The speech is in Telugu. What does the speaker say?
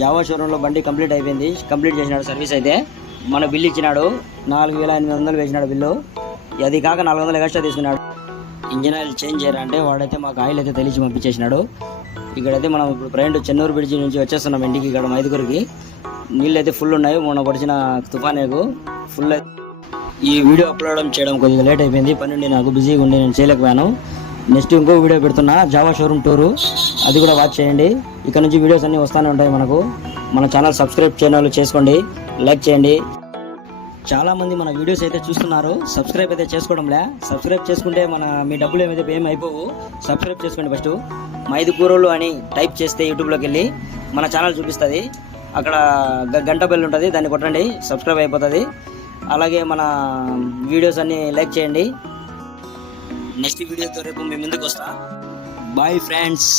జావా షోరూంలో బండి కంప్లీట్ అయిపోయింది. కంప్లీట్ చేసినాడు సర్వీస్. అయితే మన బిల్లు ఇచ్చినాడు 4,800 వేసినాడు బిల్లు. అది కాక 400 ఎక్స్ట్రా తీసుకున్నాడు. ఇంజిన్ ఆయిల్ చేంజ్ చేయాలంటే వాడైతే మాకు ఆయిల్ అయితే తెలిసి పంపించేసినాడు. ఇక్కడైతే మనం ఇప్పుడు ప్రజెంట్ చెన్నూరు బ్రిడ్జి నుంచి వచ్చేస్తున్నాం ఇంటికి. ఇక్కడ మైదుగురికి నీళ్ళు అయితే ఫుల్ ఉన్నాయి. మొన్న పడిచిన తుఫానేకు ఫుల్. ఈ వీడియో అప్లోడ్ చేయడం కొద్దిగా లేట్ అయిపోయింది. పని నుండి నాకు బిజీగా ఉండి నేను చేయలేకపోయాను. నెక్స్ట్ ఇంకో వీడియో పెడుతున్నా, జావా షోరూమ్ టూరు. అది కూడా వాచ్ చేయండి. ఇక్కడ నుంచి వీడియోస్ అన్నీ వస్తూనే ఉంటాయి మనకు. మన ఛానల్ సబ్స్క్రైబ్ చేయడం చేసుకోండి, లైక్ చేయండి. చాలామంది మన వీడియోస్ అయితే చూస్తున్నారు, సబ్స్క్రైబ్ అయితే చేసుకోవడంలే. సబ్స్క్రైబ్ చేసుకుంటే మీ డబ్బులు ఏమైతే ఏం అయిపోవు. సబ్స్క్రైబ్ చేసుకోండి. ఫస్ట్ మైదుకూరులు అని టైప్ చేస్తే యూట్యూబ్లోకి వెళ్ళి మన ఛానల్ చూపిస్తుంది. అక్కడ గంట బెల్ ఉంటుంది, దాన్ని కొట్టండి, సబ్స్క్రైబ్ అయిపోతుంది. అలాగే మన వీడియోస్ అన్నీ లైక్ చేయండి. నెక్స్ట్ వీడియోతో రేపు మీ ముందుకు వస్తా. Bye friends.